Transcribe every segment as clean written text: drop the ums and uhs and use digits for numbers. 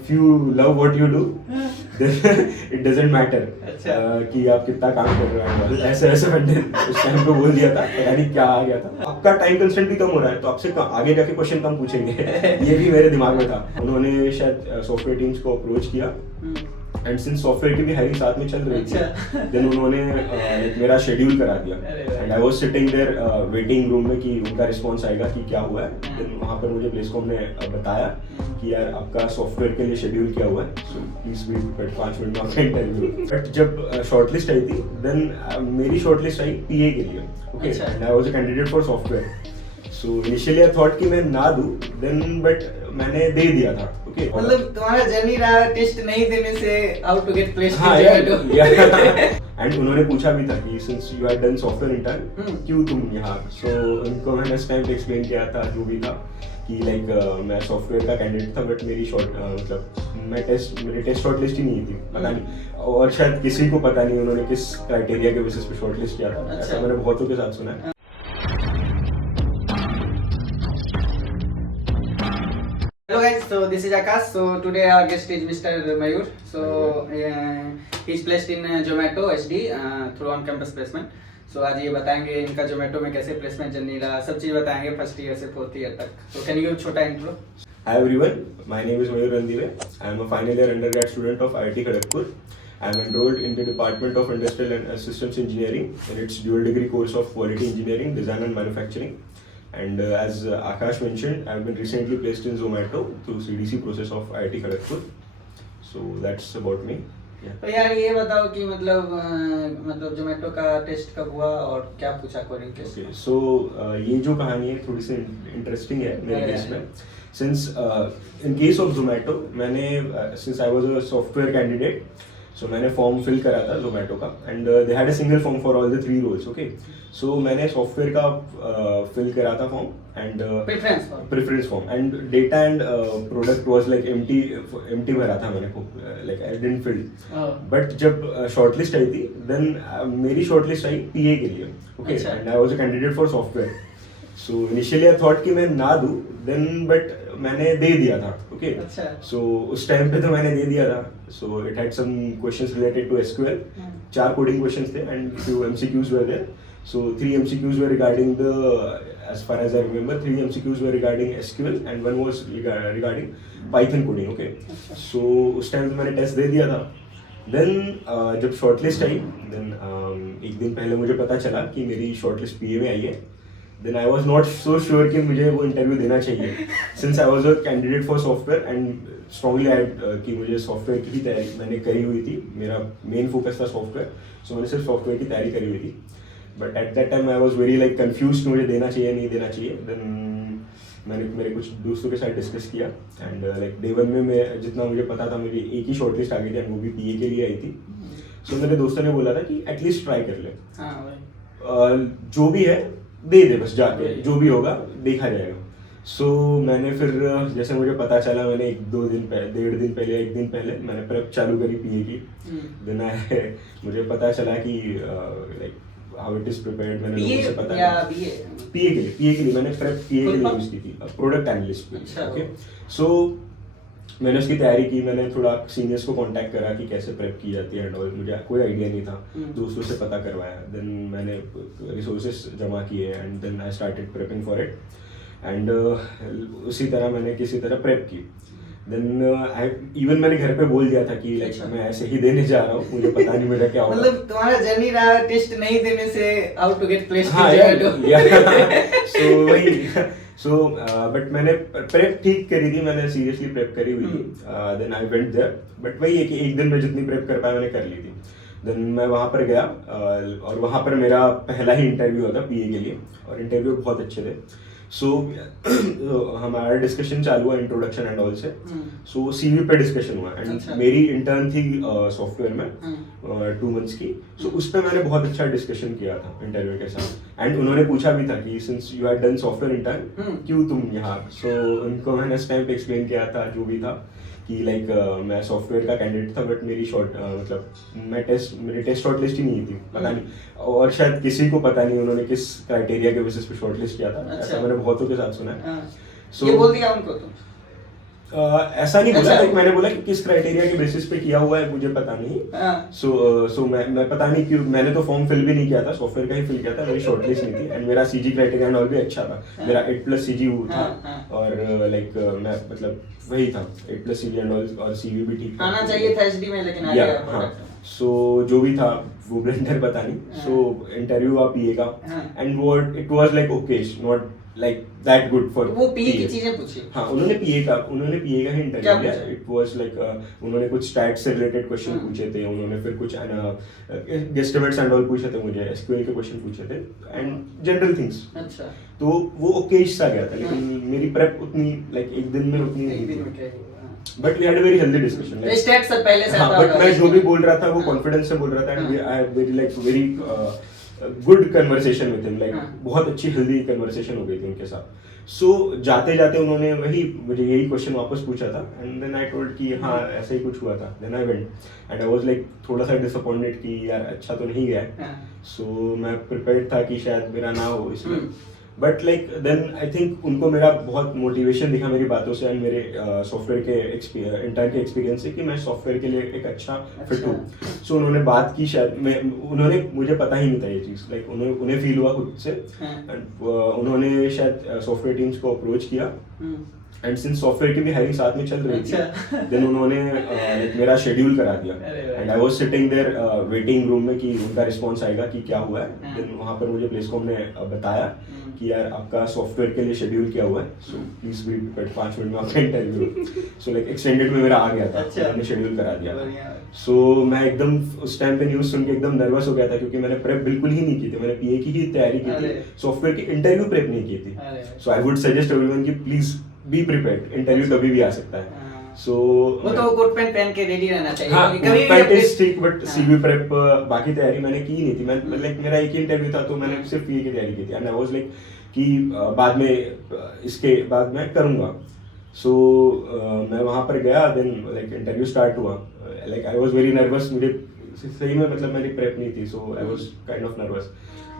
If you love what you do, then it doesn't matter कि आप कितना काम कर रहे हो। ऐसे ऐसे मैंने उस टाइम पे बोल दिया था, पता नहीं क्या आ गया था। आपका टाइम कंस्टेंट भी कम हो रहा है, तो आपसे आगे जाके क्वेश्चन कम पूछेंगे। ये भी मेरे दिमाग में था। उन्होंने शायद सॉफ्टवेयर टीम्स को अप्रोच किया एंड सिंस सॉफ्टवेयर की भी हायरिंग साथ में चल रही थी, देन उन्होंने मेरा शेड्यूल करा दिया and I was sitting there waiting room में कि उनका रिस्पांस आएगा कि क्या हुआ है। देन वहाँ पर मुझे प्लेसकॉम ने बताया कि यार आपका सॉफ्टवेयर के लिए शेड्यूल किया हुआ है, सो प्लीज वेट 5 मिनट में आपका इंटरव्यू। बट जब शॉर्टलिस्ट आई थी, देन मेरी शॉर्टलिस्ट आई पीए के लिए, okay, and I was a candidate for software. So initially I thought कि मैं ना दूं, देन बट मैंने दे दिया था, ओके। मतलब तुम्हारा जर्नी रहा टेस्ट नहीं देने से हाउ टू गेट प्लेस्ड हाँ एंड उन्होंने पूछा भी था कि since you had done software intern, क्यों तुम यहाँ। सो उनको मैंने उस टाइम पे एक्सप्लेन किया था जो भी था कि लाइक मैं सॉफ्टवेयर का कैंडिडेट था, बट मेरी मेरी टेस्ट शॉर्ट लिस्ट ही नहीं थी, पता नहीं, और शायद किसी को पता नहीं उन्होंने किस क्राइटेरिया के बेसिस पे शॉर्ट लिस्ट किया था। ऐसा मैंने बहुतों के साथ सुना है। Hello guys, so this is Akash. So today our guest is Mr. Mayur. So he's placed in Zomato SD through on campus placement. So आज ये बताएंगे इनका Zomato में कैसे प्लेसमेंट जर्नी रहा, सब चीज बताएंगे फर्स्ट ईयर से फोर्थ ईयर तक। So can you give छोटा intro? Hi everyone, my name is Mayur Randive. I am a final year undergrad student of IIT Kharagpur. I am enrolled in the Department of Industrial and Systems Engineering in its dual degree course of Quality Engineering, Design and Manufacturing. And as Akash mentioned, I have been recently placed in Zomato through CDC process of IIT Kharagpur. So that's about me. तो यार ये बताओ कि मतलब Zomato का test कब हुआ और क्या पूछा कोडिंग टेस्ट? Okay, so ये जो कहानी है थोड़ी सी इंटरेस्टिंग है मेरे केस में। Since in case of Zomato, मैंने since I was a software candidate, so मैंने फॉर्म फिल करा था Zomato का and they had a single form for all the 3 roles, okay. So मैंने सॉफ्टवेयर का फिल करा था form and preference form and data and product was like empty भरा था मैंने, like I didn't fill. But जब shortlist आई थी, देन मेरी शॉर्टलिस्ट आई पीए के लिए, okay, and I was a candidate for software. So initially I thought कि मैं ना दूं, देन बट मैंने दे दिया था, ओके। सो उस टाइम पे तो मैंने दे दिया था। So it had some questions related to SQL, 4 coding questions थे and few MCQs were there. So 3 MCQs were regarding as far as I remember, 3 MCQs were regarding SQL and one was regarding Python coding, okay. So उस time पे मैंने test दे दिया था। Then जब shortlist आई, then एक दिन पहले मुझे पता चला कि मेरी शॉर्टलिस्ट पीए में आई है। Then I was not so sure कि मुझे वो इंटरव्यू देना चाहिए, since I was a candidate for software and strongly add कि मुझे सॉफ्टवेयर की ही तैयारी मैंने करी हुई थी। मेरा मेन फोकस था सॉफ्टवेयर, सो मैंने सिर्फ सॉफ्टवेयर की तैयारी करी हुई थी। But at that time I was very like confuse, मुझे देना चाहिए नहीं देना चाहिए। देन मैंने मेरे कुछ दोस्तों के साथ डिस्कस किया एंड लाइक डे 1 में मैं जितना मुझे पता था, मेरी एक ही शॉर्टलिस्ट आ गई थी एंड वो भी पीए के लिए आई थी। सो मेरे दोस्तों ने बोला था कि एटलीस्ट ट्राई कर ले, जो भी है दे दे, बस जाके जो भी होगा देखा जाएगा। सो मैंने फिर जैसे मुझे पता चला, मैंने 1-2 दिन पहले, 1.5 दिन पहले, 1 दिन पहले मैंने प्रेप चालू करी पीए की। देन मुझे पता चला कि like how it is prepared. मैंने लोगों से पता पीए के लिए मैंने प्रेप पीए के लिए यूज की थी, प्रोडक्ट एनालिस्ट, ओके। सो मैंने उसकी तैयारी की, मैंने थोड़ा सीनियर्स को कांटेक्ट करा कि कैसे प्रेप की जाती है एंड ऑल, मुझे कोई आइडिया नहीं था, दोस्तों से पता करवाया। देन मैंने रिसोर्सेस जमा किए and then I started prepping for it and उसी तरह मैंने किसी तरह प्रेप की। देन इवन मैंने घर पे बोल दिया था कि लाइक मैं ऐसे ही देने जा रहा हूँ, मुझे पता नहीं मेरा क्या होगा। मतलब तुम्हारा जर्नी रहा टेस्ट नहीं देने से हाउ टू गेट प्लेस्ड। सो वही बट मैंने प्रेप ठीक करी थी, मैंने सीरियसली प्रेप करी हुई थी। Then I went there, but वही है कि एक दिन में जितनी प्रेप कर पाया मैंने कर ली थी। देन मैं वहाँ पर गया और वहाँ पर मेरा पहला ही इंटरव्यू हुआ था पीए के लिए और इंटरव्यू बहुत अच्छे थे। सो हमारा डिस्कशन चालू हुआ इंट्रोडक्शन एंड ऑल से। सो सीवी पे डिस्कशन हुआ एंड मेरी इंटर्न थी सॉफ्टवेयर में 2 मंथ्स की। सो उस पर मैंने बहुत अच्छा डिस्कशन किया था इंटरव्यू के साथ एंड उन्होंने पूछा भी था कि since you had done software intern, क्यों तुम यहाँ। सो उनको मैंने उस टाइम पे एक्सप्लेन किया था जो भी था कि लाइक मैं सॉफ्टवेयर का कैंडिडेट था, बट मेरी मेरी टेस्ट शॉर्ट लिस्ट ही नहीं थी, पता नहीं, और शायद किसी को पता नहीं उन्होंने किस क्राइटेरिया के बेसिस पे शॉर्ट लिस्ट किया था। ऐसा मैंने बहुतों के साथ सुना है। ये बोल दिया उनको तो ऐसा नहीं बोला, अच्छा। लाइक मैंने बोला कि किस क्राइटेरिया के बेसिस पे किया हुआ है मुझे पता नहीं। हाँ। सो मैं पता नहीं क्यों, मैंने तो फॉर्म फिल भी नहीं किया था, सॉफ्टवेयर का ही फिल किया था, मेरी शॉर्टलिस्ट नहीं थी एंड मेरा सीजी क्राइटेरिया एंड ऑल भी अच्छा था। हाँ। मेरा 8+ सीजी था हाँ, हाँ। और लाइक मैं मतलब वही था 8+ सीजी एंड ऑल, और सीवी भी ठीक था। आना चाहिए था एचडी में, लेकिन आ या गया हाँ, product। सो जो भी था वो ब्लेंडर पता नहीं। हाँ। सो इंटरव्यू आप पीए का हाँ। And what it was like okay, not like that good for वो पीए की चीजें पूछी। हाँ, उन्होंने पीए का ही क्या इंटरव्यू लिया। पूछा? इट वाज लाइक उन्होंने कुछ स्टैट से रिलेटेड क्वेश्चन हम्म। पूछे थे, उन्होंने फिर कुछ गेस्टिमेट्स एंड ऑल पूछे थे मुझे, एसक्यूएल के क्वेश्चन पूछे थे एंड जनरल थिंग्स। अच्छा। तो वो ओके सा गया था, लेकिन मेरी प्रेप उतनी लाइक एक दिन में उतनी एक नहीं दिन में थी। क्या हुआ? But we had a very healthy discussion. तो स्टेट से पहले से आता बट होगा मैं जो इसमें। भी बोल रहा था वो हाँ। कॉन्फिडेंस से बोल रहा था एंड हाँ। I have very good conversation with him, like हाँ। बहुत अच्छी हेल्दी कन्वर्सेशन हो गई थी उनके साथ। सो जाते जाते उन्होंने मुझे यही क्वेश्चन वापस पूछा था एंड देन आई टोल्ड कि हाँ ऐसा ही कुछ हुआ था। Then I went and I was like थोड़ा सा डिसअपॉइंटेड कि यार अच्छा तो नहीं गया है। हाँ। सो मैं प्रिपेयर्ड था कि शायद मेरा ना हो इसमें। Hmm. But like then I think उनको मेरा बहुत मोटिवेशन दिखा मेरी बातों से एंड मेरे सॉफ्टवेयर के इंटर के एक्सपीरियंस से कि मैं सॉफ्टवेयर के लिए एक अच्छा फिट हूँ। सो उन्होंने बात की, शायद उन्होंने, मुझे पता ही नहीं था ये चीज़, लाइक उन्हें फील हुआ खुद से हाँ। एंड उन्होंने शायद सॉफ्टवेयर टीम्स को अप्रोच किया हम्म। एंड सिंस सॉफ्टवेयर की भी हायरिंग साथ में चल रही थी, अच्छा। देन उन्होंने like, मेरा शेड्यूल करा दिया अरे वाह। And I was sitting there waiting room में कि उनका रिस्पांस आएगा कि क्या हुआ है। हाँ। देन वहाँ पर मुझे प्लेसकॉम ने बताया हम्म। कि यार आपका सॉफ्टवेयर के लिए शेड्यूल किया हुआ है, so please be prepared, 5 minute में आपका इंटरव्यू। सो लाइक एक्सटेंडेड में मेरा आ गया था, अच्छा। उन्होंने शेड्यूल करा दिया। बढ़िया। सो मैं एकदम उस टाइम पे न्यूज़ सुन के एकदम नर्वस हो गया था, क्योंकि मैंने प्रेप बिल्कुल ही नहीं की थी, मैंने पीए की ही तैयारी की थी, अरे। सॉफ्टवेयर की इंटरव्यू प्रेप नहीं की थी। अरे। सो आई वुड सजेस्ट एवरीवन कि प्लीज बी प्रिपेयर्ड, इंटरव्यू कभी भी आ सकता है। हाँ। सो वो तो कोट पैंट पहन के रेडी रहना चाहिए, हाँ, क्योंकि कभी भी पैंट अपने- इज ठीक, बट हाँ। सीवी प्रेप बाकी तैयारी मैंने की नहीं थी। मैं लाइक मेरा एक ही इंटरव्यू था, तो मैंने सिर्फ पीए की तैयारी की थी एंड आई वाज लाइक कि बाद में इसके बाद मैं करूँगा। सो मैं वहाँ पर गया, देन लाइक इंटरव्यू स्टार्ट हुआ, like I was very nervous, मुझे सही में मतलब मेरी प्रेप नहीं थी, so I was kind of nervous.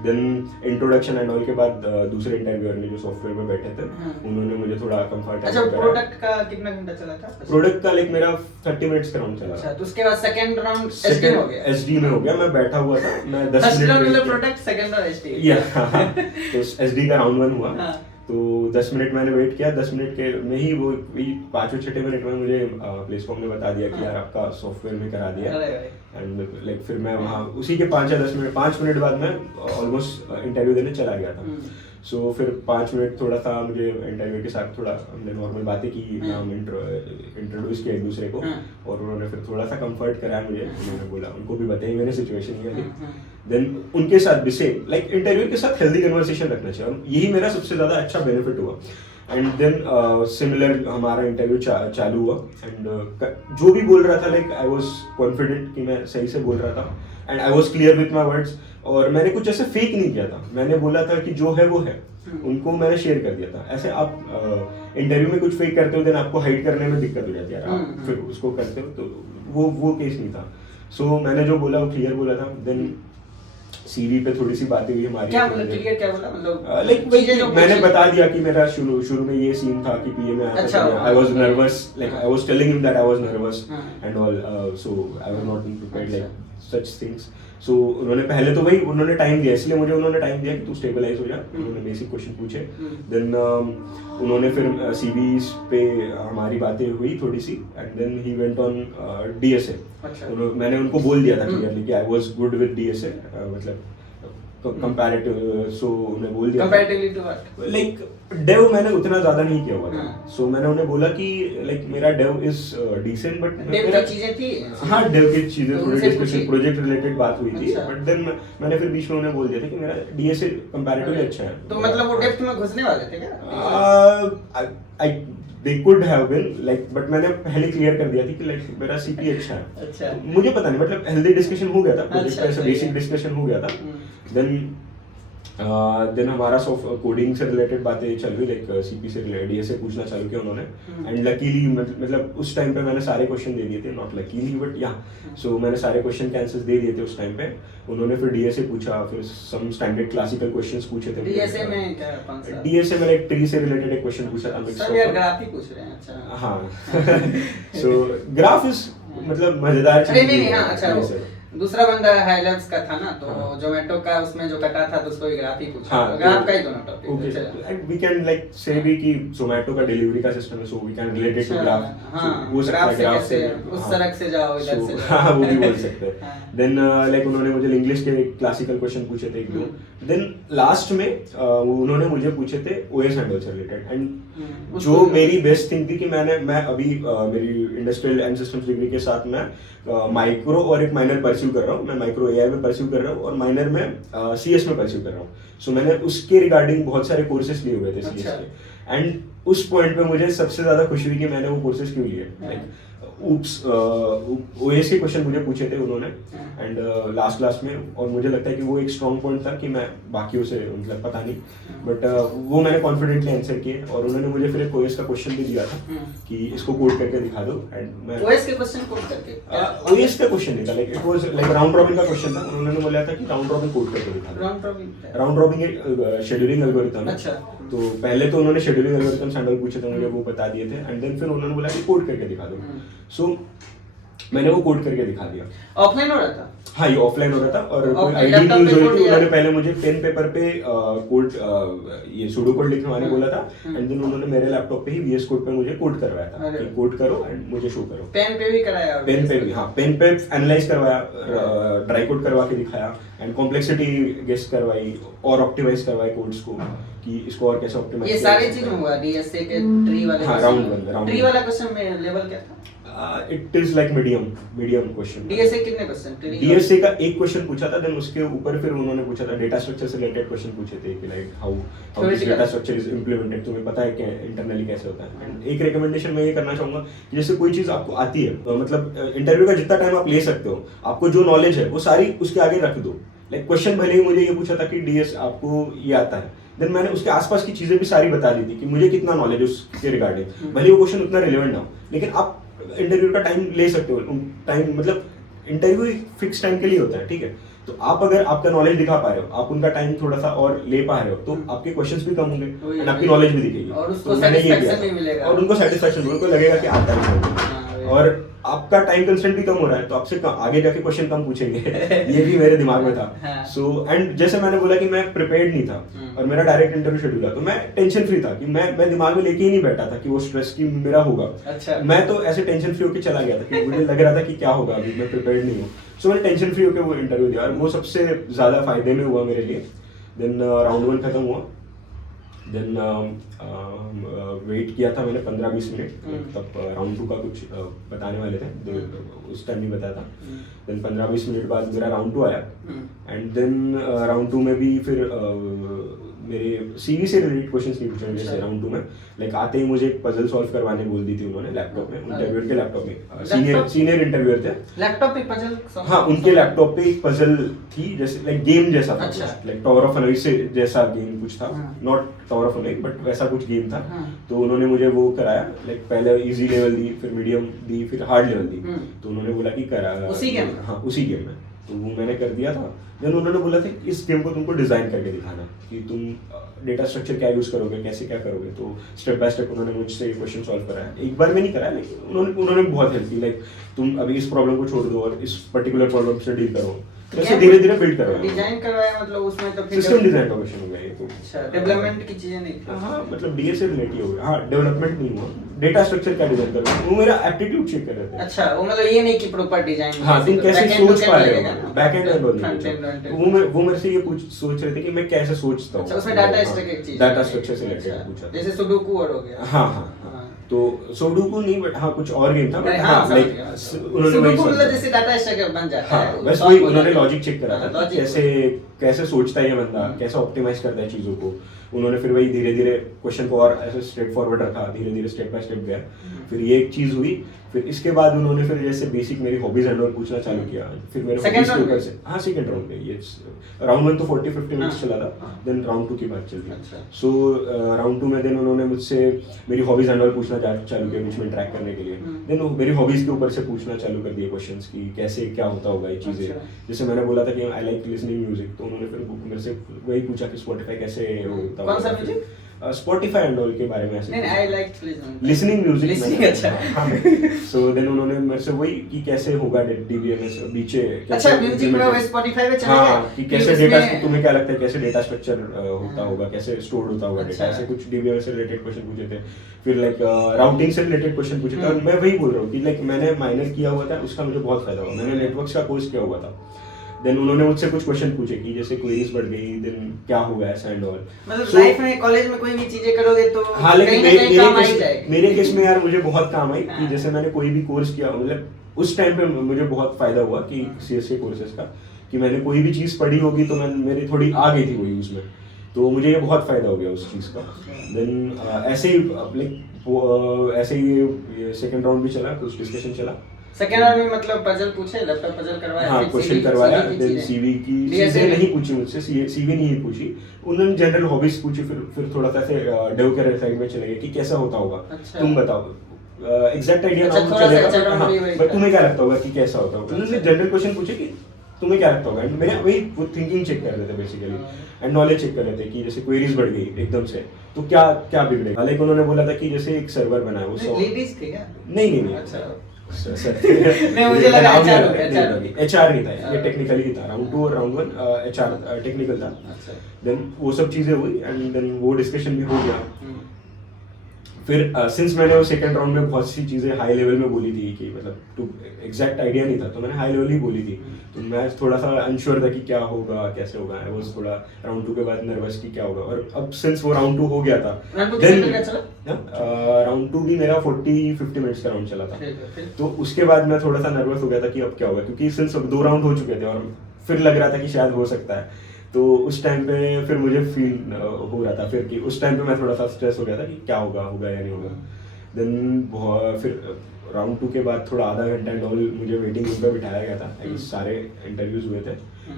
Then introduction and all के बाद दूसरे इंटरव्यूअर ने जो सॉफ्टवेयर में बैठे थे, हाँ। उन्होंने मुझे थोड़ा कंफर्ट। अच्छा, प्रोडक्ट का कितना घंटा चला था? प्रोडक्ट का लाइक मेरा 30 मिनट्स का राउंड चला। अच्छा, तो उसके बाद सेकंड राउंड एसडी हो गया। एसडी में हो गया, मैं बैठा हुआ था, मैं 10 फर्स्ट मिनट राउंड wait मतलब किया। Product, second round SD. या तो एसडी का राउंड 1 हुआ। हाँ। तो 10 मिनट मैंने वेट किया, 10 मिनट के में ही वो 5-6 मिनट में मुझे प्लेसकॉम ने बता दिया कि यार आपका सॉफ्टवेयर में करा दिया। अरे भाई। एंड लाइक फिर मैं वहाँ उसी के 5 या 10 मिनट 5 मिनट बाद मैं ऑलमोस्ट इंटरव्यू देने चला गया था। सो फिर 5 मिनट थोड़ा सा मुझे इंटरव्यू के साथ थोड़ा हमने नॉर्मल बातें की, हम इंट्रोड्यूस किया एक दूसरे को, और उन्होंने फिर थोड़ा सा कंफर्ट कराया मुझे। उन्होंने बोला, उनको भी बताई मैंने सिचुएशन ये थी। देन उनके साथ भी सेम लाइक इंटरव्यू के साथ हेल्दी कन्वर्सेशन रखना चाहिए, और यही मेरा सबसे ज़्यादा अच्छा बेनिफिट हुआ। एंड देन सिमिलर हमारा इंटरव्यू चालू हुआ एंड जो भी बोल रहा था लाइक आई वाज कॉन्फिडेंट कि मैं सही से बोल रहा था and I was clear with my words, और मैंने कुछ ऐसे फेक नहीं किया था। मैंने बोला था कि जो है वो है, उनको मैंने शेयर कर दिया था। ऐसे आप इंटरव्यू में कुछ फेक करते हो, देन आपको हाइड करने में दिक्कत हो जाती है, आप फिर उसको करते हो, तो वो केस नहीं था। सो मैंने जो बोला वो क्लियर बोला था। देन सीवी पे थोड़ी सी बातें हुई हमारी। क्या बोला? क्लियर क्या बोला? मतलब लाइक चीजें जो मैंने पूछी। बता दिया कि मेरा शुरू में ये सीन था कि पीए में आया अच्छा, था, आई वाज नर्वस, लाइक हाँ। I was telling him that I was nervous हाँ। And all, so I was not prepared like अच्छा। Such things. सो उन्होंने पहले तो उन्होंने टाइम दिया, इसलिए मुझे उन्होंने टाइम दिया कि तू स्टेबलाइज हो जा। उन्होंने बेसिक क्वेश्चन पूछे, देन उन्होंने फिर सीवीज पे हमारी बातें हुई थोड़ी सी, and then he went on DSA. अच्छा। मैंने उनको बोल दिया था क्लियरली कि I was good with DSA, मतलब कंपैरेटिव, सो उन्हें बोल दिया comparatively to what? Like dev मैंने उतना ज्यादा नहीं किया हुआ था। हाँ। सो मैंने उन्हें बोला कि लाइक मेरा dev is decent, but dev की चीजें थी। हाँ, डेव की चीजें तो थोड़ी उनसे डिस्कशन पूछी। प्रोजेक्ट रिलेटेड बात हुई थी, अच्छा। बट देन मैंने फिर बीच में उन्हें बोल दिया था कि मेरा डीएसए कंपैरेटिवली अच्छा है। तो मतलब वो डेप्थ में घुसने वाले थे क्या? they could have been like, but मैंने पहले क्लियर कर दिया था कि लाइक मेरा सीपी अच्छा है। अच्छा। मुझे पता नहीं, मतलब हेल्दी डिस्कशन हो गया था, प्रोजेक्ट अच्छा, पे ऐसा सही बेसिक है। डिस्कशन हो गया था। देन देन हमारा कोडिंग से रिलेटेड बातें चल रही, लाइक सीपी से रिलेटेड डीएसए पूछना चालू किया उन्होंने। एंड लकीली मतलब उस टाइम पे मैंने सारे क्वेश्चन दे दिए थे, नॉट लकीली बट या सो मैंने सारे क्वेश्चन के आंसर्स दे दिए थे उस टाइम पे। उन्होंने फिर डीएसए पूछा, फिर सम स्टैंडर्ड क्लासिकल क्वेश्चंस पूछे थे। डीएसए में क्या कौन सा? डीएसए में एक ट्री से रिलेटेड एक क्वेश्चन पूछा था। सर यार ग्राफ ही पूछ रहे हैं। अच्छा हाँ सो ग्राफ इज मतलब मजेदार अरे चीज नहीं है हाँ अच्छा वो DSA। दूसरा बंदा हाईलेव्स का था ना, तो हाँ। जोमेटो का उसमें जो कटा था तो उसको ग्राफ ही पूछा। हाँ, ग्राफ का ही दोनों topic okay and we can like say भी कि जोमेटो का डिलीवरी का सिस्टम है, so we can relate it to graph. हाँ, वो सकता है ग्राफ ग्राफ से उस हाँ। सड़क से जाओ इधर से जाओ। हाँ वो भी बोल सकते हैं। हाँ। देन लाइक उन्होंने मुझे इंग्लिश के क्लासिकल क्वेश्चन पूछे थे एक दो। देन लास्ट में उन्होंने मुझे पूछे थे ओएस हैंडल से रिलेटेड। एंड जो मेरी बेस्ट थिंग थी कि मैं अभी मेरी इंडस्ट्रियल एंड सिस्टम्स डिग्री के साथ मैं माइक्रो और एक माइनर परस्यू कर रहा हूँ। मैं माइक्रो एआई में परस्यू कर रहा हूँ और माइनर में सीएस में परस्यू कर रहा हूँ। सो मैंने उसके रिगार्डिंग बहुत सारे कोर्सेज लिए हुए थे सीएस के। एंड उस पॉइंट पे मुझे सबसे ज्यादा खुशी हुई कि मैंने वो कोर्सेज क्यों लिए। लाइक ओएस के क्वेश्चन मुझे पूछे थे उन्होंने एंड लास्ट में, और मुझे लगता है कि वो एक स्ट्रॉन्ग पॉइंट था कि मैं बाकियों से मतलब पता नहीं बट वो मैंने कॉन्फिडेंटली आंसर किए। और उन्होंने मुझे फिर एक ओएस का क्वेश्चन भी दिया था कि इसको कोड करके दिखा दो। एंड मैं ओएस के क्वेश्चन कोड करके ओएस का क्वेश्चन नहीं था, like it was like round robin का क्वेश्चन था। उन्होंने बोला था कि राउंड रॉबिन कोड करके दिखा दो। राउंड रॉबिन एक शेड्यूलिंग एल्गोरिथम है। अच्छा। तो पहले तो उन्होंने शेड्यूलिंग एल्गोरिथम हैंडल पूछे थे, मुझे वो बता दिए थे। एंड देन फिर उन्होंने बोला कि कोड करके दिखा दो। सो मैंने वो कोड करके दिखा दिया। ऑफलाइन हो रहा था? हाँ ये ऑफलाइन हो रहा था और और आईडी लैपटॉप यूज पे हो रही कोड थी। दिया? उन्होंने पहले मुझे पेन पेपर पे कोड ये सूडो कोड लिखवाने बोला था। एंड देन उन्होंने मेरे लैपटॉप पे ही वीएस कोड पे मुझे कोड करवाया था अरे। कि कोड करो एंड मुझे शो करो। पेन पे भी कराया? पेन पे भी हाँ, पेन पे एनालाइज करवाया, ड्राई कोड करवा के दिखाया एंड कॉम्प्लेक्सिटी गेस करवाई और ऑप्टिमाइज करवाई कोड्स को कि इसको और कैसे ऑप्टिमाइज। ये सारी चीज हुआ डीएसए के ट्री वाले? हाँ, राउंड ट्री वाला क्वेश्चन में लेवल क्या था? It is like medium question. DSA कितने क्वेश्चन? डीएसए का एक क्वेश्चन पूछा था, देन उसके ऊपर फिर उन्होंने पूछा था डेटा स्ट्रक्चर से रिलेटेड क्वेश्चन पूछे थे कि like how this data structure is implemented, तुम्हें पता है क्या इंटरनली कैसे होता है। एंड एक रिकमेंडेशन मैं ये करना चाहूंगा कि जैसे कोई चीज आपको आती है तो मतलब इंटरव्यू का जितना टाइम आप ले सकते हो, आपको जो नॉलेज है वो सारी उसके आगे रख दो। लाइक क्वेश्चन भले ही मुझे ये पूछा था कि डीएस आपको ये आता है, देन मैंने उसके आसपास की चीजें भी सारी बता दी थी कि मुझे कितना नॉलेज है उसके रिगार्डिंग। भले वो क्वेश्चन उतना रिलेवेंट ना हो, लेकिन आप इंटरव्यू का टाइम ले सकते हो। टाइम मतलब इंटरव्यू एक फिक्स टाइम के लिए होता है, ठीक है। तो आप अगर आपका नॉलेज दिखा पा रहे हो, आप उनका टाइम थोड़ा सा और ले पा रहे हो, तो आपके क्वेश्चंस भी कम होंगे एंड आपकी नॉलेज भी दिखेगी और उसको तो मैंने ये किया satisfaction भी मिलेगा। और उनको सेटिस्फेक्शन, उनको लगेगा कि आता है। हाँ, और आपका टाइम कंस्टेंट भी कम हो रहा है तो आपसे आगे जाके क्वेश्चन कम पूछेंगे। ये भी मेरे दिमाग में था। हाँ। सो एंड जैसे मैंने बोला कि मैं प्रिपेयर्ड नहीं था और मेरा डायरेक्ट इंटरव्यू शेड्यूल था, तो मैं टेंशन फ्री था कि मैं दिमाग में लेके ही नहीं बैठा था कि वो स्ट्रेस की मेरा होगा। अच्छा। मैं तो ऐसे टेंशन फ्री होकर चला गया था कि मुझे लग रहा था कि क्या होगा, अभी मैं प्रिपेयर्ड नहीं हूँ। सो मैंने टेंशन फ्री होकर वो इंटरव्यू दिया और वो सबसे ज्यादा फायदे में हुआ मेरे लिए। देन राउंड 1 खत्म हुआ। देन वेट किया था मैंने 15-20 मिनट, तब राउंड 2 का कुछ बताने वाले थे, उस टाइम नहीं बताया था। देन 15-20 मिनट बाद मेरा राउंड 2 आया एंड देन राउंड 2 में भी फिर मेरे सीवी से रिलेटेड क्वेश्चंस नहीं पूछे जैसे राउंड 2 में। लाइक आते ही मुझे एक पजल सॉल्व करवाने बोल दी थी उन्होंने लैपटॉप में, इंटरव्यूअर के लैपटॉप में। सीनियर इंटरव्यूअर थे, लैपटॉप पे पजल? हाँ उनके लैपटॉप पे एक पजल थी, जैसे लाइक गेम जैसा था। अच्छा। लाइक टावर ऑफ अनोई से जैसा गेम कुछ था, not tower of Anoa'i but वैसा कुछ गेम था। तो उन्होंने मुझे वो कराया, लाइक पहले इजी लेवल दी, फिर मीडियम दी, फिर हार्ड लेवल दी। तो उन्होंने बोला कि करा उसी गेम? हाँ उसी गेम में, तो वो मैंने कर दिया था। देन उन्होंने बोला था कि इस गेम को तुमको डिजाइन करके दिखाना कि तुम डेटा स्ट्रक्चर क्या यूज करोगे, कैसे क्या करोगे। तो स्टेप बाय स्टेप उन्होंने मुझसे ये क्वेश्चन सॉल्व कराया। एक बार में नहीं कराया, लेकिन उन्होंने बहुत हेल्प की। लाइक तुम अभी इस प्रॉब्लम को छोड़ दो और इस पर्टिकुलर प्रॉब्लम से डील करो, ऐसे धीरे धीरे बिल्ड करो। डिजाइन करवाया मतलब उसमें तो फिर सिस्टम डिजाइन का क्वेश्चन हो गया ये तो। अच्छा, डेवलपमेंट की चीजें नहीं थी? हाँ मतलब डीएसए रिलेटेड हो गया। हाँ डेवलपमेंट नहीं हुआ, डेटा स्ट्रक्चर क्या डिजाइन करोगे, वो मेरा एप्टीट्यूड चेक कर रहे थे। अच्छा, वो मतलब ये नहीं कि प्रॉपर डिजाइन। हाँ तुम कैसे सोच पा रहे हो, बैक एंड एंड वो मेरे से ये सोच रहे थे कि मैं कैसे सोचता हूँ। अच्छा, उसमें डाटा स्ट्रक्चर एक चीज, डाटा स्ट्रक्चर से रिलेटेड पूछा, जैसे सुडोकू और हो गया। हाँ हाँ। तो सुडोकू नहीं बट हाँ कुछ और गेम था। बट हाँ लाइक उन्होंने सुडोकू मतलब जैसे डाटा स्ट्रक्चर बन जाता है, हाँ बस वही उन्होंने लॉजिक चेक करा था लॉजिक कैसे कैसे सोचता है ये बंदा, कैसे ऑप्टिमाइज करता है चीज़ों को। उन्होंने फिर वही धीरे धीरे क्वेश्चन को और ऐसे स्ट्रेट फॉरवर्ड रखा, धीरे धीरे स्टेप बाय स्टेप गया। फिर ये एक चीज़ हुई। फिर इसके बाद उन्होंने फिर जैसे बेसिक मेरी हॉबीज एंड ऑल पूछना चालू किया। फिर मेरे Second hobbies के round ऊपर में? से, हाँ सेकंड राउंड में, ये राउंड 1 तो 40-50 मिनट्स चला था, देन राउंड 2 की बात चल रही है। अच्छा। सो राउंड 2 में देन उन्होंने मुझसे मेरी हॉबीज एंड ऑल पूछना चालू किया बीच में ट्रैक करने के लिए। देन मेरी हॉबीज के ऊपर से पूछना चालू कर दिए क्वेश्चंस की कैसे क्या होता होगा ये चीज़ें। अच्छा। जैसे मैंने बोला था कि आई लाइक लिसनिंग म्यूजिक, तो उन्होंने फिर मेरे से वही पूछा कि स्पॉटिफाई कैसे होता कौन सा होगा। म्यूजिक? स्पॉटिफाई एंड ऑल के बारे में ऐसे नहीं I like listening music. Listening, अच्छा। सो देन उन्होंने मेरे से वही कि कैसे होगा डीबीएमएस नीचे अच्छा म्यूजिक में वो स्पॉटिफाई पे चला गया? हाँ, कि कैसे उसमें- डेटा, तुम्हें क्या लगता है कैसे डेटा स्ट्रक्चर होता होगा, कैसे स्टोर होता होगा अच्छा। डेटा, ऐसे कुछ डीबीएमएस से रिलेटेड क्वेश्चन पूछे थे। फिर लाइक राउटिंग से रिलेटेड क्वेश्चन पूछे थे। और मैं वही बोल रहा हूँ कि लाइक मैंने माइनर किया हुआ था, उसका मुझे बहुत फायदा हुआ। मैंने नेटवर्क्स का कोर्स किया हुआ था। देन उन्होंने मुझसे कुछ क्वेश्चन पूछे कि जैसे क्वेरीज बढ़ गई, देन क्या होगा ऐसा एंड ऑल। मतलब लाइफ में कॉलेज में कोई भी चीजें करोगे तो हाँ, लेकिन कहीं ना कहीं काम आ ही जाएगी। मेरे केस में यार मुझे बहुत काम आई कि हाँ। जैसे मैंने कोई भी कोर्स किया, मतलब उस टाइम पे मुझे बहुत फायदा हुआ कि सीएस के कोर्सेज का, कि मैंने कोई भी चीज़ पढ़ी होगी तो मेरी थोड़ी आ गई थी वो यूज़ में, तो मुझे ये बहुत फायदा हो गया उस चीज़ का। देन ऐसे ही लाइक ऐसे ही सेकंड राउंड भी चला, कुछ डिस्कशन चला। सेकेंड राउंड में मतलब पजल पूछे, लैपटॉप पजल करवाया, हाँ, फिर क्वेश्चन CV करवाया। की देन चीजें। सीवी की DSA चीजें नहीं पूछी मुझसे, सीवी नहीं पूछी। उन्होंने जनरल हॉबीज पूछी। फिर थोड़ा सा ऐसे डेव के साइड में चले गए कि कैसा होता होगा, अच्छा। तुम बताओ। एग्जैक्ट आइडिया अच्छा, ना थोड़ा सा चलेगा, अच्छा round हाँ, भी वही बट था। तुम्हें क्या लगता होगा कि कैसा होता होगा। उन्होंने जनरल क्वेश्चन पूछे कि तुम्हें क्या लगता होगा, एंड मेरे वही वो थिंकिंग चेक कर रहे थे बेसिकली, एंड नॉलेज चेक कर रहे थे कि जैसे क्वेरीज बढ़ गई एकदम से तो क्या क्या बिगड़ेगा। लाइक उन्होंने बोला था कि जैसे एक सर्वर बना है वो लेडीज थे क्या? नहीं अच्छा। नहीं, मुझे लगा HR होगा, एचआर नहीं था, ये टेक्निकली ही था। राउंड 2 और राउंड 1 एचआर टेक्निकल था। अच्छा। देन वो सब चीजें हुई एंड देन वो डिस्कशन भी हो गया। फिर सिंस मैंने वो सेकंड राउंड में बहुत सी चीजें हाई लेवल में बोली थी कि मतलब टू एग्जैक्ट आइडिया नहीं था, तो मैंने हाई लेवल ही बोली थी। तो मैं थोड़ा सा अनश्योर था कि क्या होगा कैसे होगा। आई वाज थोड़ा राउंड 2 के बाद नर्वस कि क्या होगा। और अब सिंस वो राउंड 2 हो गया था, राउंड 2 कितने का चला? राउंड 2 भी मेरा 40-50 मिनट्स का राउंड चला था। फिर? तो उसके बाद मैं थोड़ा सा नर्वस हो गया था कि अब क्या होगा, क्योंकि सिंस अब 2 राउंड हो चुके थे और फिर लग रहा था कि शायद हो सकता है। तो उस टाइम पे फिर मुझे फील हो रहा था फिर कि उस टाइम पे मैं थोड़ा सा स्ट्रेस हो गया था कि क्या होगा या नहीं होगा। देन फिर राउंड 2 के बाद थोड़ा आधा घंटा एंड ऑल मुझे वेटिंग रूम पे बिठाया गया था। सारे इंटरव्यूज हुए थे।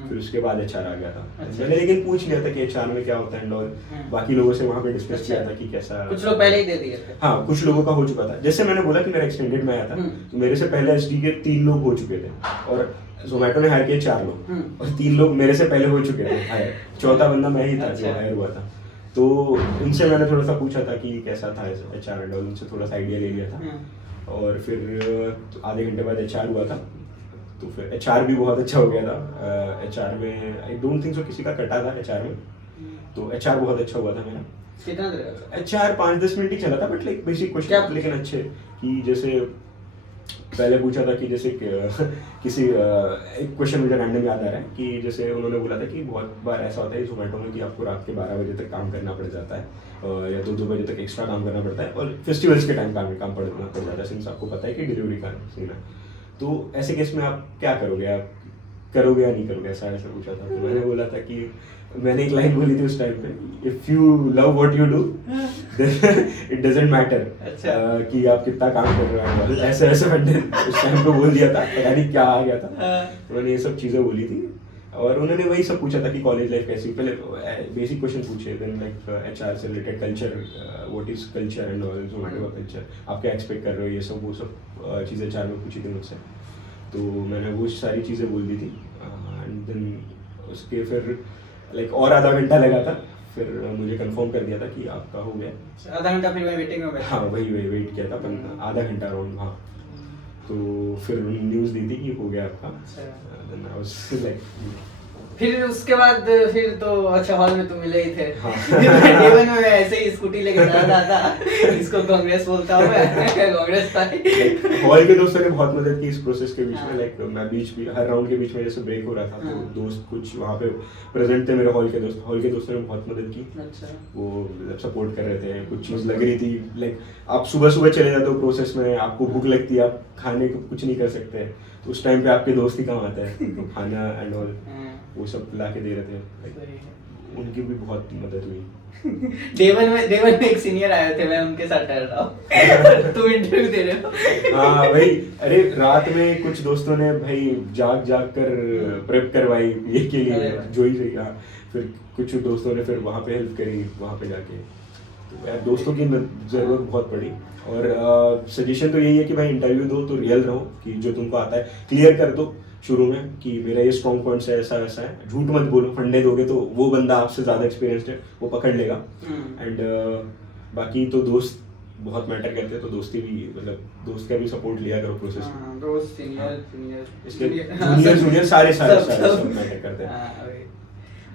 फिर उसके बाद एचआर आ गया था। अच्छा। मैंने लेकिन पूछ लिया था कि एचआर में क्या होता है एंड ऑल। बाकी लोगों से वहाँ पे डिस्कस अच्छा। किया था कि कैसा। कुछ लोग पहले ही दे दिए थे। हाँ, कुछ लोगों का हो चुका था। जैसे मैंने बोला कि मेरा एक्सटेंडेड में आया था, तो मेरे से पहले एचडी के 3 लोग हो चुके थे और जोमेटो ने हायर किए 4 लोग और 3 लोग मेरे से पहले हो चुके थे हायर। चौथा बंदा मैं ही था जो अच्छा। हायर हुआ था। तो उनसे मैंने थोड़ा सा पूछा था कि कैसा था एचआर एंड ऑल, उनसे थोड़ा सा आइडिया ले लिया था। और फिर आधे घंटे बाद एचआर हुआ था। तो फिर एचआर भी बहुत अच्छा हो गया था। एचआर में आई डोंट थिंक सो किसी का कटा था एचआर में। तो एचआर बहुत अच्छा हुआ था मेरा। कितना देर का? एचआर 5-10 मिनट ही चला था, बट लाइक बेसिक क्वेश्चन लेकिन अच्छे। कि जैसे पहले पूछा था कि जैसे किसी एक क्वेश्चन मुझे रैंडम याद आ रहा है कि जैसे उन्होंने बोला था कि बहुत बार ऐसा होता है जोमेटो में कि आपको रात के 12 बजे तक काम करना पड़ जाता है या 2 बजे तक एक्स्ट्रा काम करना पड़ता है और फेस्टिवल्स के टाइम काम पड़ना पड़ जाता है, सिंस आपको पता है कि डिलीवरी का सीन है। तो ऐसे केस में आप क्या करोगे, आप करोगे या नहीं करोगे, ऐसा पूछा था। तो मैंने बोला था कि मैंने एक लाइन बोली थी उस टाइम पे, if you love what you do it doesn't matter कि आप कितना काम कर रहे हो। ऐसे मैंने उस टाइम पे बोल दिया था, पता नहीं क्या आ गया था। तो मैंने ये सब चीज़ें बोली थी और उन्होंने वही सब पूछा था कि कॉलेज लाइफ कैसी। पहले बेसिक क्वेश्चन पूछे, देन लाइक एचआर से related culture, what is culture and all, Zomato का कल्चर आप क्या एक्सपेक्ट कर रहे हो, ये सब वो सब चीज़ें एचआर में पूछी थी मुझसे। तो मैंने वो सारी चीज़ें बोल दी थी। एंड देन उसके फिर लाइक और आधा घंटा लगा था, फिर मुझे कंफर्म कर दिया था कि आपका हो गया। आधा घंटा फिर मैं वेटिंग में बैठा। हाँ, वही वेट किया था अपन आधा घंटा अराउंड। हाँ, तो फिर न्यूज़ दी थी कि हो गया आपका। देन आई वाज लाइक फिर उसके बाद फिर तो अच्छा हॉल में तो मिले ही थे। हाँ। जीवन में ऐसे ही स्कूटी लेके जा रहा था, इसको कांग्रेस बोलता हूँ मैं, कांग्रेस था। हॉल के दोस्तों ने बहुत मदद की इस प्रोसेस के बीच में। हाँ। लाइक मैं बीच भी हर राउंड के बीच में जैसे ब्रेक हो रहा था तो दोस्त कुछ वहाँ पे प्रेजेंट थे मेरे हॉल के दोस्तों ने बहुत मदद की। अच्छा। वो सपोर्ट कर रहे थे, कुछ चीज़ लग रही थी। लाइक आप सुबह चले जाते हो प्रोसेस में, आपको भूख लगती है, आप खाने को कुछ नहीं कर सकते, तो उस टाइम पे आपके दोस्त ही काम आता है, तो खाना एंड ऑल हाँ, वो सब ला के दे रहे थे। सही है। उनकी भी बहुत मदद हुई। देवन में एक सीनियर आए थे, मैं उनके साथ टहल रहा हूँ। तुम इंटरव्यू दे रहे हो। हाँ भाई, अरे रात में कुछ दोस्तों ने भाई जाग जाग कर प्रेप करवाई ये के लिए, अरे वाह। जो ही सही। हाँ, फिर कुछ दोस्तों ने फिर वहाँ पे हेल्प करी वहाँ पे जाके। तो यार दोस्तों की ज़रूरत बहुत पड़ी। और सजेशन तो यही है कि भाई इंटरव्यू दो तो रियल रहो, कि जो तुमको आता है क्लियर कर दो शुरू में कि मेरा ये स्ट्रॉन्ग पॉइंट्स है, ऐसा ऐसा है। झूठ मत बोलो, फंडे दोगे तो वो बंदा आपसे ज़्यादा एक्सपीरियंस्ड है, वो पकड़ लेगा। एंड बाकी तो दोस्त बहुत मैटर करते हैं, तो दोस्ती भी मतलब दोस्त का भी सपोर्ट लिया करो प्रोसेस में। हाँ, दोस्त, सीनियर, इसके हाँ, जूनियर सब- जूनियर सारे सारे सब- सारे सब। सब मैटर करते हैं। हाँ, वही।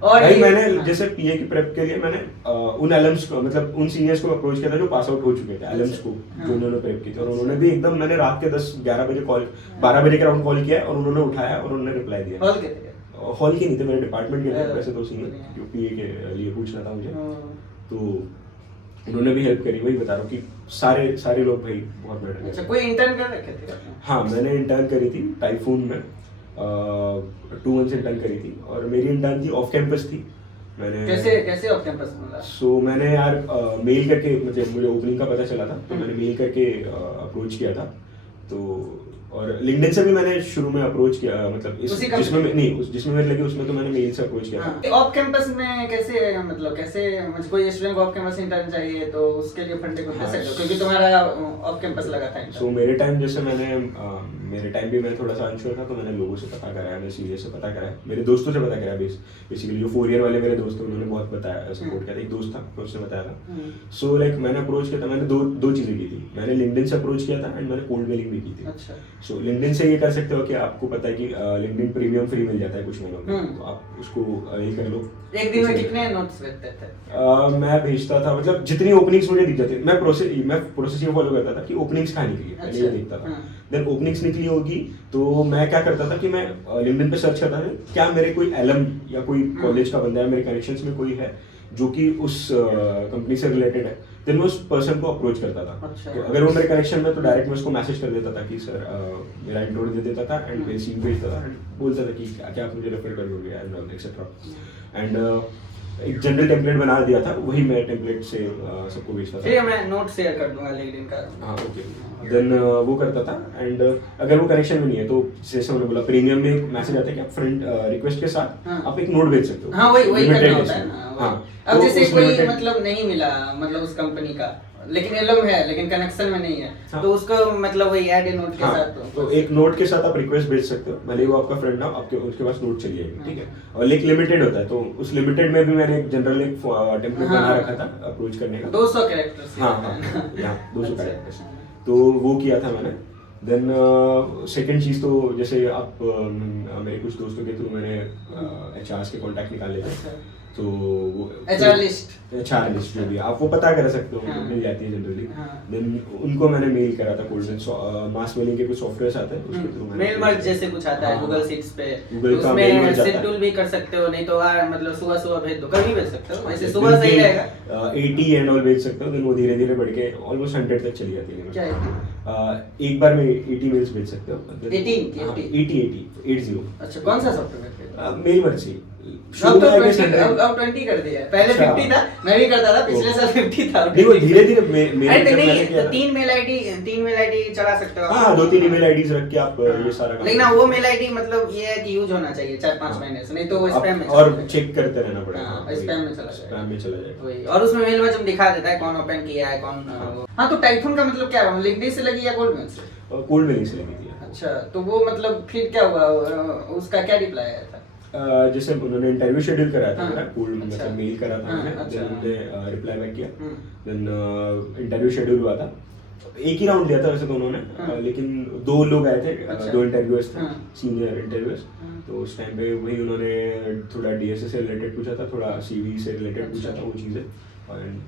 और भाई ये- मैंने हाँ, जैसे पीए की प्रेप के लिए मैंने उन एलम्स को, मतलब उन सीनियर्स को अप्रोच किया था जो पास आउट हो चुके थे एलम्स को, हाँ। जो उन्होंने प्रेप की थी। और उन्होंने भी एकदम, मैंने रात के 10-11 बजे कॉल, 12 बजे के राउंड कॉल किया और उन्होंने उठाया और उन्होंने रिप्लाई दिया। हॉल के थे? हॉल के नहीं थे, मेरे डिपार्टमेंट के थे हाँ, वैसे, दो सीनियर बढ़िया। जो पीए के लिए पूछना था मुझे। हाँ। तो उन्होंने भी हेल्प करी। वही बता रहा हूँ कि सारे लोग भाई बहुत मैटर अच्छा, करते हैं। कोई इंटर्न कर रखे थे आपने? हाँ, मैंने इंटर्न करी थी टाइफून में, 2 मंथ्स इंटर्न करी थी। और मेरी इंटर्न थी ऑफ कैंपस थी। मैंने कैसे ऑफ कैंपस मिला? सो मैंने यार मेल करके, मुझे ओपनिंग का पता चला था, तो मैंने मेल करके अप्रोच किया था। तो और लिंक्डइन से भी मैंने शुरू में अप्रोच किया, मतलब उसी company? जिसमें मेरे लगी उसमें तो मैंने मेल से अप्रोच किया था। ऑफ कैंपस में कैसे, मतलब कैसे, मुझे कोई स्टूडेंट को ऑफ कैंपस इंटर्न चाहिए तो उसके लिए फंडिंग को दे हाँ। सकते हो, क्योंकि तुम्हारा ऑफ कैंपस लगा था intern। सो मेरे टाइम जैसे मेरे टाइम भी मैं थोड़ा सा अनश्योर था, तो मैंने लोगों से पता कराया, मैं सीनियर से पता कराया, मेरे दोस्तों से पता कराया। बेसिकली जो 4 ईयर वाले मेरे दोस्त थे उन्होंने बहुत बताया, सपोर्ट किया था। एक दोस्त था तो उसने बताया था। सो लाइक मैंने अप्रोच किया था। मैंने दो चीज़ें की थी। मैंने लिंक्डइन से अप्रोच किया था एंड मैंने कोल्ड मेलिंग भी की थी। अच्छा। सो लिंक्डइन से ये कर सकते हो कि आपको पता है कि लिंक्डइन प्रीमियम फ्री मिल जाता है कुछ महीनों में, तो आप उसको ये कर लो। एक दिन में कितने नोट्स भेजते थे? मैं भेजता था, मतलब जितनी ओपनिंग्स मुझे दिख जाती, मैं प्रोसेस ये फॉलो करता था कि ओपनिंग्स कहाँ निकली है, पहले ये अच्छा, देखता था। हाँ। देन ओपनिंग्स निकली होगी तो मैं क्या करता था कि मैं लिंक्डइन पे सर्च करता था क्या मेरे कोई एलम या कोई कॉलेज का बंदा है, मेरे कनेक्शंस में कोई है जो कि उस कंपनी से रिलेटेड है, देन मैं उस पर्सन को अप्रोच करता था। अच्छा। तो अगर वो मेरे कनेक्शन में, तो डायरेक्ट मैं उसको मैसेज कर देता था कि सर मेरा इंट्रो दे देता था एंड मेरी सीवी भेजता था एंड बोलता था कि क्या आप मुझे रेफर कर दोगे एंड एक्सेट्रा। एंड एक जनरल टेम्पलेट बना दिया था, वही मैं टेम्पलेट से सबको भेजता था। ठीक है, मैं नोट शेयर कर दूंगा लिंक्डइन का। हाँ ओके। देन वो करता था एंड अगर वो कनेक्शन में नहीं है तो जैसे मैंने बोला प्रीमियम में एक मैसेज आता है कि आप फ्रेंड रिक्वेस्ट के साथ हाँ। आप एक नोट भेज सकते हो। हाँ, वही Limited करना होता है है इसमें। ना। हाँ, अब तो जैसे उस कोई limited- मतलब नहीं मिला, मतलब उस कंपनी का, लेकिन एलम है लेकिन कनेक्शन में नहीं है, हाँ। तो उसको मतलब वही ऐड नोट के हाँ, साथ तो एक नोट के साथ आप रिक्वेस्ट भेज सकते हो, भले ही वो आपका फ्रेंड ना, आपके उसके पास नोट चली जाएगी, ठीक है। और एक लिमिटेड होता है, तो उस लिमिटेड में भी मैंने एक जनरल एक टेम्पलेट बना हाँ। रखा था अप्रोच करने का। 200 कैरेक्टर्स। हाँ हाँ, यहाँ 200 अच्छा। कैरेक्टर्स, तो वो किया था मैंने। देन सेकंड चीज़ तो जैसे आप मेरे कुछ दोस्तों के थ्रू मैंने एचआर के कॉन्टैक्ट निकाले थे, अच्छा। तो वो HR लिस्ट। HR लिस्ट जो भी है, आप वो पता कर सकते हो, हाँ। मिल जाती है जनरली। हाँ। देन उनको मैंने मेल करा था, कोल्ड मास मेलिंग के कुछ सॉफ्टवेयर आते हैं उसके थ्रू मैंने मेल मर्ज जैसे कुछ आता है हाँ, गूगल हाँ। शीट्स पे, Google का mail उसमें merge आता है। शेड्यूल भी कर सकते हो, नहीं तो मतलब सुबह सुबह भेज दो, कभी भेज सकते हो, वैसे सुबह सही रहेगा। 80 एंड ऑल भेज सकते हो, देन वो धीरे धीरे बढ़ के ऑलमोस्ट 100 तक चली जाती है। क्या है? एक बार में 80 मेल्स भेज सकते हो। 18 की 80। अच्छा, कौन सा सॉफ्टवेयर? मेल मर्जी अब तो 20 कर दिया है, पहले अच्छा। 50 था, मैं भी करता था, पिछले साल 50 था। नहीं, वो धीरे धीरे मेरे अरे तो जब मैंने नहीं, किया तो था- 3 मेल आईडी चला सकते हो। हाँ, 2-3 ईमेल आईडीज रख के आप ये सारा काम लेकिन वो मेल आईडी मतलब ये है कि यूज होना चाहिए 4-5 हाँ। महीने से, नहीं तो वो आप- स्पैम में और चला जाएगा। चेक करते रहना पड़ेगा। हाँ, वही, स्पैम में चला जाएगा। स्पैम में चला जाएगा। वही, और उसमें मेल में दिखा देता है कौन ओपन किया है, कौन वो। हाँ, तो टाइफून का मतलब क्या हुआ, लिंक्डइन से लगी या गोल्डमैन से? कोल्ड मेलिंग से लगी थी। अच्छा, तो वो मतलब फिर क्या हुआ, उसका क्या रिप्लाई आया था? जैसे उन्होंने इंटरव्यू शेड्यूल कराया था हाँ, मेरा, कोल्ड अच्छा। मतलब मेल करा था हाँ, मैंने, अच्छा। देन उन्होंने रिप्लाई बैक किया, हम्म। देन इंटरव्यू शेड्यूल हुआ था। एक ही राउंड लिया था वैसे तो उन्होंने, हाँ। लेकिन 2 लोग आए थे, अच्छा। 2 इंटरव्यूअर्स थे, हाँ। Senior interviewers. हाँ। तो उस टाइम पे वही उन्होंने थोड़ा डीएसए से रिलेटेड पूछा था, थोड़ा सीवी से रिलेटेड पूछा अच्छा। था, वो चीज़ें, एंड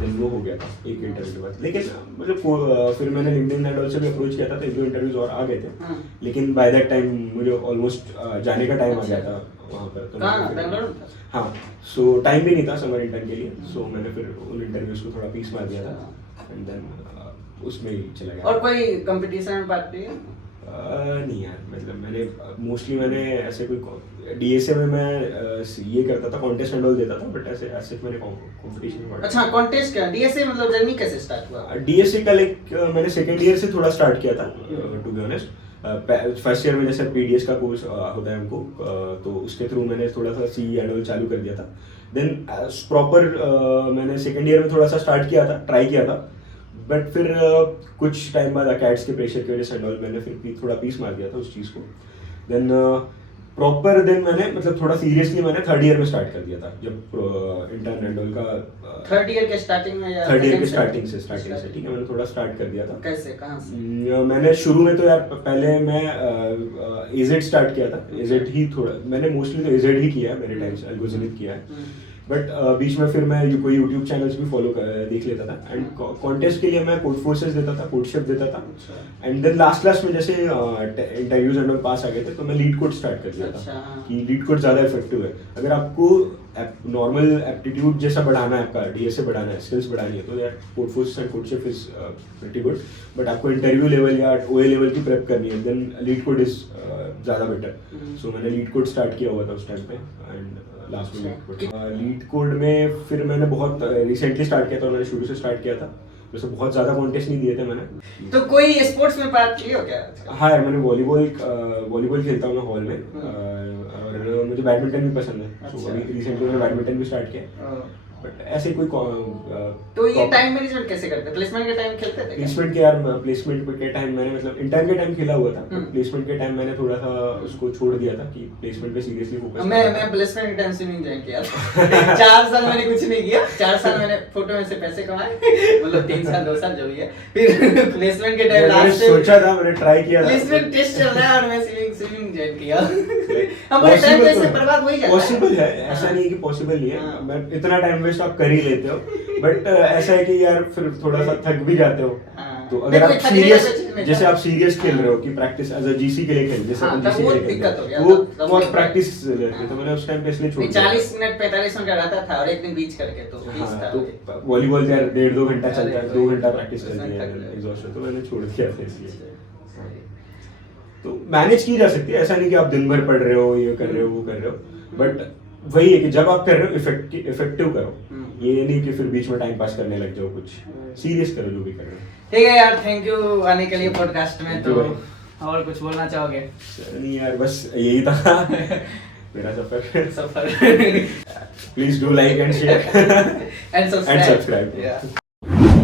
देन वो हो गया था एक इंटरव्यू के बाद। लेकिन मतलब फिर मैंने लिंक्डइन एंड ऑल से भी अप्रोच किया था, तो 1-2 इंटरव्यूज और आ गए थे, हाँ। लेकिन बाय दैट टाइम मुझे ऑलमोस्ट जाने का टाइम आ गया अच्छा। था वहाँ पर। तो कहाँ, मैंने फिर- बेंगलुरु था? हाँ, सो टाइम भी नहीं था समर इंटर्न के लिए, सो मैंने फिर उन इंटरव्यूज को थोड़ा पीस मार दिया था एंड देन उसमें ही चला गया। और कोई कंपटीशन में पार्ट ली है? नहीं यार, मतलब मैंने ऐसे कोई डीएसए में मैं ये करता था, कॉन्टेस्ट एंड ऑल देता था, बट ऐसे ऐसे मैंने कंपटीशन में अच्छा कॉन्टेस्ट क्या डीएसए मतलब जर्नी कैसे स्टार्ट हुआ? डीएसए का लाइक मैंने सेकेंड ईयर से थोड़ा स्टार्ट किया था, to be honest. First year में जैसे पीडीएस का कोर्स होता है हमको, तो उसके थ्रू मैंने थोड़ा सा सी एंड ऑल चालू कर दिया था। देन प्रॉपर मैंने सेकेंड ईयर में थोड़ा सा स्टार्ट किया था, ट्राई किया था, बट फिर कुछ टाइम बाद अकेड्स के प्रेशर की वजह से एंड ऑल मैंने फिर थोड़ा पीस मार दिया था उस चीज़ को। देन प्रॉपर देन मैंने मतलब थोड़ा सीरियसली मैंने थर्ड ईयर में स्टार्ट कर दिया था, जब इंटर्न एंड ऑल का थर्ड ईयर के स्टार्टिंग में या थर्ड ईयर के स्टार्टिंग से ठीक है, मैंने थोड़ा स्टार्ट कर दिया था। कैसे कहाँ से? मैंने शुरू में तो यार पहले मैं एजेड स्टार्ट किया था, एजेड ही थोड़ा मैंने मोस्टली तो एजेड ही किया है मेरे टाइम से, एल्गोजेनिक किया है, बट बीच में फिर मैं कोई यूट्यूब चैनल्स भी फॉलो देख लेता था, एंड कॉन्टेस्ट के लिए मैं कोड फोर्सेस देता था, कोडशिप देता था, एंड देन लास्ट में जैसे इंटरव्यूज एंड ऑल पास आ गए थे तो मैं लीड कोड स्टार्ट कर दिया था कि लीड कोड ज़्यादा इफेक्टिव है। अगर आपको नॉर्मल एप्टीट्यूड जैसा बढ़ाना है, आपका डीएसए बढ़ाना है, स्किल्स बढ़ानी है, तो यार Codeforces and CodeChef is pretty good, but आपको इंटरव्यू लेवल या ओए लेवल की प्रेप करनी है, देन लीड कोड इज ज़्यादा बेटर। सो मैंने लीड कोड स्टार्ट किया हुआ था उस टाइम पे, एंड लास्ट में लीड कोड में फिर मैंने बहुत रिसेंटली स्टार्ट किया था, मैंने शुरू से स्टार्ट किया था, वैसे बहुत ज़्यादा कॉन्टेस्ट नहीं दिए थे मैंने। तो कोई स्पोर्ट्स में पार्ट लिए हो क्या? हाँ यार, मैंने वॉलीबॉल खेलता हूँ मैं हॉल में, और मुझे बैडमिंटन भी पसंद है, तो अभी रिसेंटली मैंने बैडमिंटन भी स्टार्ट किया, बट ऐसे कोई तो ये टाइम मैनेजमेंट कैसे करते? प्लेसमेंट के टाइम खेलते थे? प्लेसमेंट के यार, प्लेसमेंट के टाइम मैंने मतलब इंटर्न के टाइम खेला हुआ था, प्लेसमेंट के टाइम मैंने थोड़ा सा उसको छोड़ दिया था कि प्लेसमेंट पे सीरियसली फोकस। मैं प्लेसमेंट के टाइम स्विमिंग ज्वाइन किया 4 साल मैंने कुछ नहीं किया, 4 साल मैंने फोटो में से पैसे कमाए, मतलब 3 साल 2 साल जो भी है, फिर प्लेसमेंट के टाइम लास्ट सोचा था, मैंने ट्राई किया था, प्लेसमेंट टेस्ट चल रहा है और मैं स्विमिंग ज्वाइन किया। हमारे टाइम पे से बर्बाद हो ही जाता है। पॉसिबल है, ऐसा नहीं है कि पॉसिबल नहीं है, मैं इतना टाइम वेस्ट आप कर ही लेते हो, बट ऐसा है कि यार फिर थोड़ा सा थक भी जाते हो, तो अगर आप सीरियस, जैसे आप सीरियस खेल रहे हो कि प्रैक्टिस एज अ जीसी के लिए खेल, जैसे अपन जीसी के लिए खेल, वो बहुत प्रैक्टिस रहती है, तो मैंने उस टाइम पे इसलिए छोड़ दिया। 40 मिनट 45 मिनट का रहता था और एक दिन बीच करके, तो तो वॉलीबॉल यार 1.5-2 घंटा चलता है, 2 घंटा प्रैक्टिस चलती है एग्जॉस्ट, तो मैंने छोड़ दिया था इसलिए। तो मैनेज की जा सकती है, ऐसा नहीं कि आप दिन भर पढ़ रहे हो, ये कर रहे हो, वो कर रहे हो, बट वही है कि जब आप कर रहे हो इफेक्टिव करो, ये नहीं कि फिर बीच में टाइम पास करने लग जाओ, कुछ सीरियस करो जो भी कर रहे हो। ठीक है यार, थैंक यू आने के लिए पॉडकास्ट में। तो और कुछ बोलना चाहोगे? नहीं यार, बस यही था मेरा सफर। Please do like and share and subscribe. Subscribe.